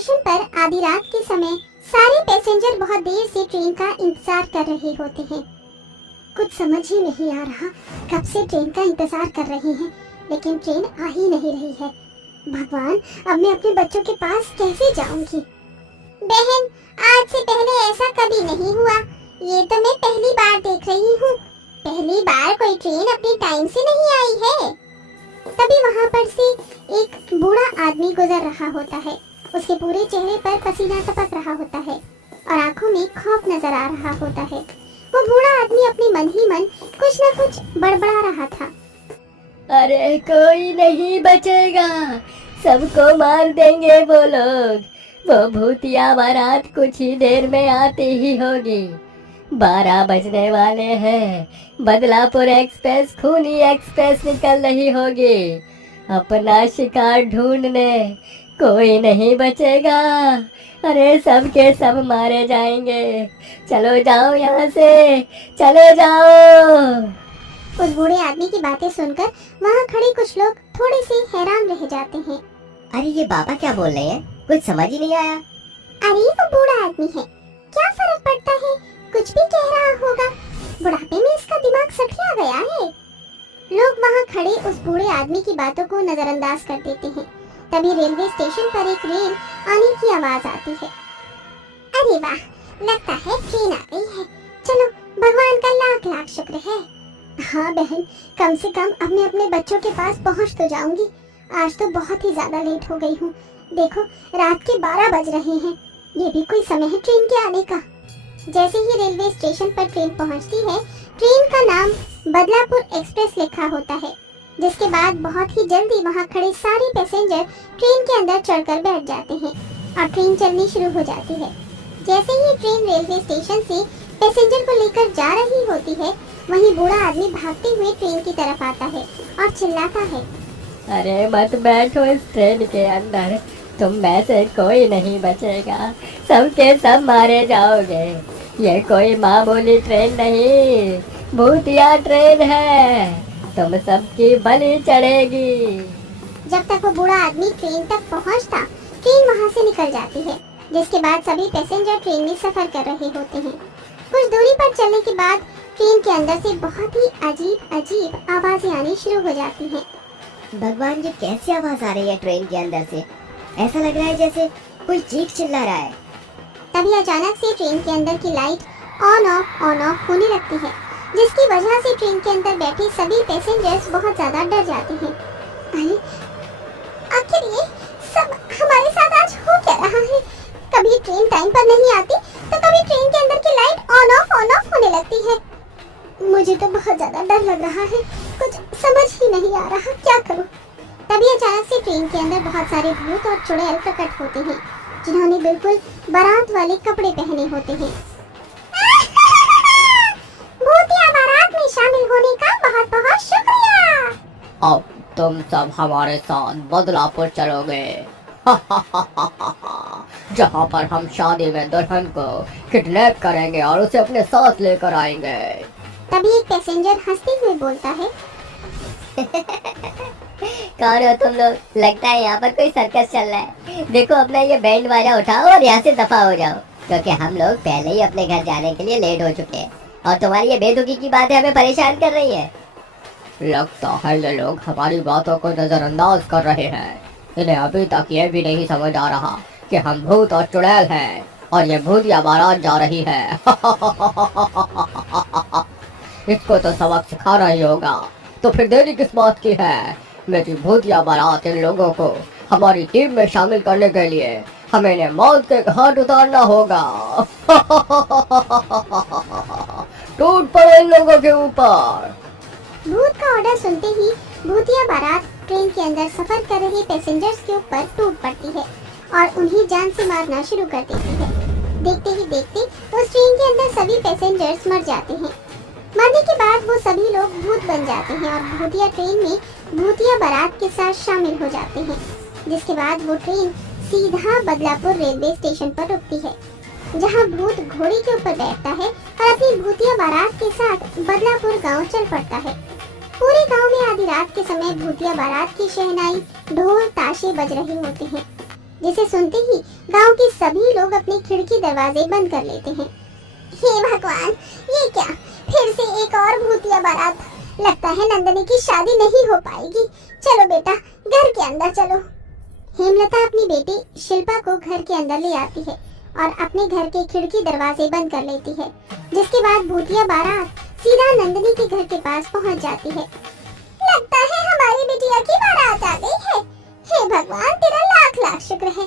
Station पर आधी रात के समय सारे पैसेंजर बहुत देर से ट्रेन का इंतजार कर रहे होते हैं। कुछ समझ ही नहीं आ रहा कब से ट्रेन का इंतजार कर रहे हैं, लेकिन ट्रेन आ ही नहीं रही है। भगवान, अब मैं अपने बच्चों के पास कैसे जाऊंगी? बहन, आज से पहले ऐसा कभी नहीं हुआ। ये तो मैं पहली बार देख रही हूँ। पहली बार कोई ट्रेन अपने टाइम से नहीं आई है। तभी वहाँ पर से एक बूढ़ा आदमी गुजर रहा होता है। उसके पूरे चेहरे पर पसीना टपक रहा होता है और आंखों में खौफ नजर आ रहा होता है। वो बूढ़ा आदमी अपने मन ही मन कुछ न कुछ बड़बड़ा रहा था। अरे कोई नहीं बचेगा, सबको मार देंगे वो लोग। वो भूतिया बारात कुछ ही देर में आती ही होगी। 12 बजने वाले हैं। बदलापुर एक्सप्रेस, खूनी एक्सप्रेस निकल रही होगी अपना शिकार ढूंढने। कोई नहीं बचेगा। अरे सब के सब मारे जाएंगे। चलो जाओ यहाँ से, चले जाओ। उस बूढ़े आदमी की बातें सुनकर वहाँ खड़े कुछ लोग थोड़े से हैरान रह जाते हैं। अरे ये बाबा क्या बोल रहे हैं, कुछ समझ ही नहीं आया। अरे वो बूढ़ा आदमी है, क्या फर्क पड़ता है, कुछ भी कह रहा होगा। बुढ़ापे में इसका दिमाग सठिया गया है। लोग वहाँ खड़े उस बूढ़े आदमी की बातों को नजरअंदाज कर देते हैं। तभी रेलवे स्टेशन पर एक ट्रेन आने की आवाज आती है। अरे वाह, लगता है ट्रेन आ गई है। चलो, भगवान का लाख लाख शुक्र है। हाँ बहन, कम से कम अब मैं अपने बच्चों के पास पहुँच तो जाऊंगी। आज तो बहुत ही ज्यादा लेट हो गई हूँ। देखो, रात के 12 बज रहे हैं। ये भी कोई समय है ट्रेन के आने का? जैसे ही रेलवे स्टेशन पर ट्रेन पहुंचती है, ट्रेन का नाम बदलापुर एक्सप्रेस लिखा होता है, जिसके बाद बहुत ही जल्दी वहां खड़े सारे पैसेंजर ट्रेन के अंदर चढ़कर बैठ जाते हैं और ट्रेन चलनी शुरू हो जाती है। जैसे ही ट्रेन रेलवे स्टेशन से पैसेंजर को लेकर जा रही होती है, वहीं बूढ़ा आदमी भागते हुए ट्रेन की तरफ आता है और चिल्लाता है, अरे मत बैठो इस ट्रेन के अंदर, तुम में से कोई नहीं बचेगा। सबके सब मारे जाओगे। ये कोई मामूली ट्रेन नहीं, भूतिया ट्रेन है। तुम सबकी बलि चढ़ेगी। जब तक वो बूढ़ा आदमी ट्रेन तक पहुंचता, ट्रेन वहां से निकल जाती है, जिसके बाद सभी पैसेंजर ट्रेन में सफर कर रहे होते हैं। कुछ दूरी पर चलने के बाद ट्रेन के अंदर से बहुत ही अजीब अजीब आवाजें आनी शुरू हो जाती हैं। भगवान, ये कैसी आवाज आ रही है ट्रेन के अंदर से? ऐसा लग रहा है जैसे कोई चीख चिल्ला रहा है। तभी अचानक से ट्रेन के अंदर की लाइट ऑन ऑफ होने लगती है, जिसकी वजह से ट्रेन के अंदर बैठे सभी पैसेंजर्स बहुत ज्यादा डर जाते हैं। अरे, आखिर ये सब हमारे साथ आज हो क्या रहा है? कभी ट्रेन टाइम पर नहीं आती, तो कभी ट्रेन के अंदर की लाइट ऑन ऑफ होने लगती है। मुझे तो बहुत ज्यादा डर लग रहा है, कुछ समझ ही नहीं आ रहा क्या करूं। तभी अचानक से ट्रेन के अंदर बहुत सारे भूत और चुड़ैल प्रकट होते हैं, जिन्होंने बिल्कुल बारात वाले कपड़े पहने होते हैं। भूतिया बारात में शामिल होने का बहुत बहुत शुक्रिया। अब तुम सब हमारे साथ बदलापुर चलोगे। जहाँ पर हम शादी में दुल्हन को किडनैप करेंगे और उसे अपने साथ लेकर आएंगे। तभी एक पैसेंजर हंसते हुए बोलता है, कौन हो तुम लोग? लगता है यहाँ पर कोई सर्कस चल रहा है। देखो, अपना ये बैंड बाजा उठाओ और यहाँ से दफा हो जाओ, क्योंकि हम लोग पहले ही अपने घर जाने के लिए लेट हो चुके हैं और तुम्हारी ये बेदुखी की बातें हमें परेशान कर रही है। लगता है ये लोग हमारी बातों को नजरअंदाज कर रहे हैं। इन्हें अभी तक ये भी नहीं समझ आ रहा कि हम भूत और चुड़ैल हैं और ये भूतिया बारात जा रही है। इसको तो सबक सिखाना ही होगा। तो फिर देरी किस बात की है? मेरी भूतिया बारात इन लोगों को हमारी टीम में शामिल करने के लिए हमें इन्हें मौत के घाट उतारना होगा। टूट पड़ो इन लोगों के ऊपर। भूत का ऑर्डर सुनते ही भूतिया बारात ट्रेन के अंदर सफर कर रहे पैसेंजर्स के ऊपर टूट पड़ती है और उन्हें जान से मारना शुरू कर देती है। देखते ही देखते उस ट्रेन के अंदर सभी पैसेंजर्स मर जाते हैं। मरने के बाद वो सभी लोग भूत बन जाते हैं और भूतिया ट्रेन में भूतिया बारात के साथ शामिल हो जाते हैं, जिसके बाद वो ट्रेन सीधा बदलापुर रेलवे स्टेशन पर रुकती है, जहां भूत घोड़े के ऊपर बैठता है और अपनी भूतिया बारात के साथ बदलापुर गांव चल पड़ता है। पूरे गांव में आधी रात के समय भूतिया बारात की शहनाई, ढोल ताशे बज रहे होते हैं। जिसे सुनते ही गांव के सभी लोग अपने खिड़की दरवाजे बंद कर लेते हैं। हे भगवान, ये क्या, फिर से एक और भूतिया बारात। लगता है नंदनी की शादी नहीं हो पाएगी। चलो बेटा, घर के अंदर चलो। हेमलता अपनी बेटी शिल्पा को घर के अंदर ले आती है और अपने घर के खिड़की दरवाजे बंद कर लेती है, जिसके बाद भूतिया बारात सीधा नंदनी के घर के पास पहुंच जाती है। लगता है हमारी बिटिया की बारात आ गई है। हे भगवान, तेरा लाख लाख शुक्र है।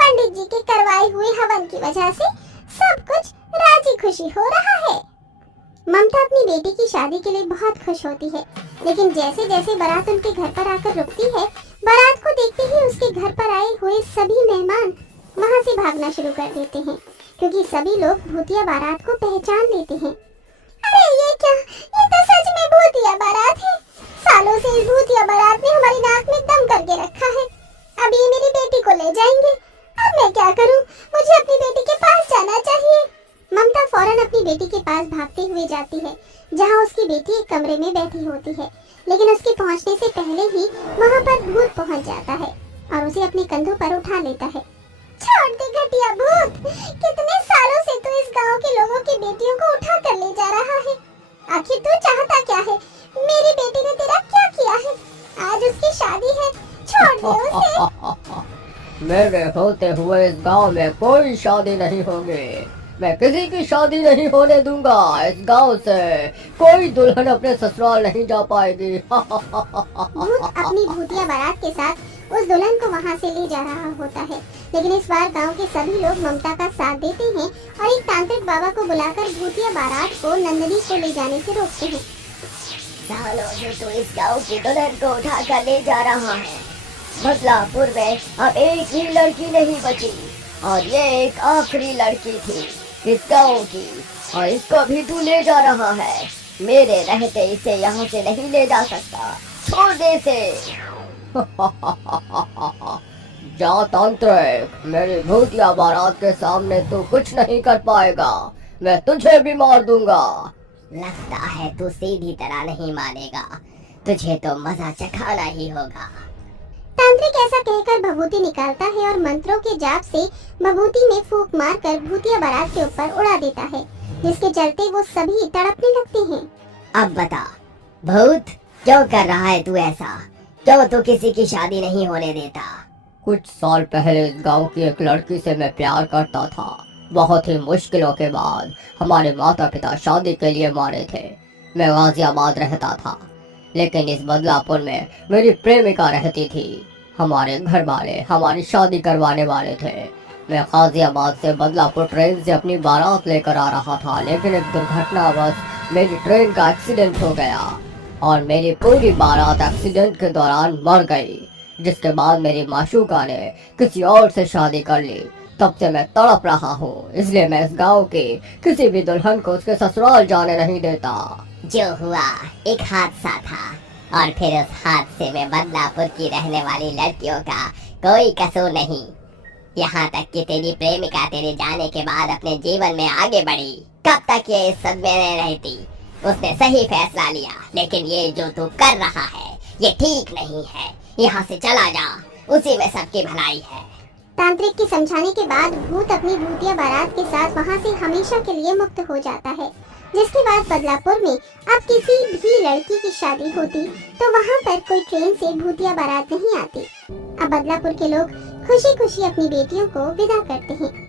पंडित जी के करवाए हुए हवन की वजह से सब कुछ राजी खुशी हो रहा है। ममता अपनी बेटी की शादी के लिए बहुत खुश होती है, लेकिन जैसे जैसे बारात उनके घर पर आकर रुकती है, बारात को देखते ही उसके घर पर आए हुए सभी मेहमान वहां से भागना शुरू कर देते हैं, क्योंकि सभी लोग भूतिया बारात को पहचान लेते हैं। अरे ये क्या, ये तो सच में भूतिया बारात है। सालों से इस भूतिया बारात ने हमारी नाक में दम करके रखा है। अब ये मेरी बेटी को ले जाएंगे। अब मैं क्या करूं? मुझे अपनी बेटी के पास जाना चाहिए। ममता फौरन अपनी बेटी के पास भागते हुए जाती है, जहां उसकी बेटी एक कमरे में बैठी होती है, लेकिन उसके पहुंचने से पहले ही वहां पर भूत पहुंच जाता है और उसे अपने कंधों पर उठा लेता है। छोड़ दे घटिया भूत, कितने सालों से तू इस गांव के लोगों की बेटियों को उठा कर ले जा रहा है। आखिर तू चाहता क्या है? मेरी बेटी ने तेरा क्या किया है? आज उसकी शादी है, छोड़ दे उसे। मेरे होते हुए इस गांव में कोई शादी नहीं होगी। मैं किसी की शादी नहीं होने दूंगा। इस गांव से कोई दुल्हन अपने ससुराल नहीं जा पाएगी। भूत अपनी भूतिया बारात के साथ उस दुल्हन को वहां से ले जा रहा होता है, लेकिन इस बार गांव के सभी लोग ममता का साथ देते हैं और एक तांत्रिक बाबा को बुलाकर भूतिया बारात को नंदनी को ले जाने से रोकते हैं। सालों से तो इस गांव की दुल्हन को उठा कर ले जा रहा है। बदलापुर में अब एक ही लड़की नहीं बची और ये एक आखिरी लड़की थी इस गांव की, और इसको भी तू ले जा रहा है। मेरे रहते इसे यहाँ से नहीं ले जा सकता। छोड़ दे इसे। जा तांत्रिक, मेरी भूतिया बारात के सामने तू कुछ नहीं कर पाएगा। मैं तुझे भी मार दूंगा। लगता है तू सीधी तरह नहीं मानेगा, तुझे तो मजा चखाना ही होगा। तांत्रिक ऐसा कहकर भभूति निकालता है और मंत्रों के जाप से भभूति में फूंक मारकर भूतिया बारात के ऊपर उड़ा देता है, जिसके चलते वो सभी तड़पने लगते हैं। अब बता भूत, क्यों कर रहा है तू ऐसा? क्यों तू किसी की शादी नहीं होने देता? कुछ साल पहले इस गांव की एक लड़की से मैं प्यार करता था। बहुत ही मुश्किलों के बाद हमारे माता पिता शादी के लिए मारे थे। मैं गाजियाबाद रहता था, लेकिन इस बदलापुर में मेरी प्रेमिका रहती थी। हमारे घर वाले हमारी शादी करवाने वाले थे। मैं गाजियाबाद से बदलापुर ट्रेन से अपनी बारात लेकर आ रहा था, लेकिन एक दुर्घटनावश मेरी ट्रेन का एक्सीडेंट हो गया और मेरी पूरी बारात एक्सीडेंट के दौरान मर गई। जिसके बाद मेरी माशूका ने किसी और से शादी कर ली। तब से मैं तड़प रहा हूँ, इसलिए मैं इस गांव की किसी भी दुल्हन को उसके ससुराल जाने नहीं देता। जो हुआ एक हादसा था, और फिर उस हादसे में बदलापुर की रहने वाली लड़कियों का कोई कसूर नहीं। यहाँ तक कि तेरी प्रेमिका तेरे जाने के बाद अपने जीवन में आगे बढ़ी। कब तक ये इस सदमे में रहती? उसने सही फैसला लिया, लेकिन ये जो तू कर रहा है ये ठीक नहीं है। यहाँ से चला जा, उसी में सबकी भलाई है। तांत्रिक के समझाने के बाद भूत अपनी भूतिया बारात के साथ वहां से हमेशा के लिए मुक्त हो जाता है। जिसके बाद बदलापुर में अब किसी भी लड़की की शादी होती तो वहां पर कोई ट्रेन से भूतिया बारात नहीं आती। अब बदलापुर के लोग खुशी खुशी अपनी बेटियों को विदा करते हैं।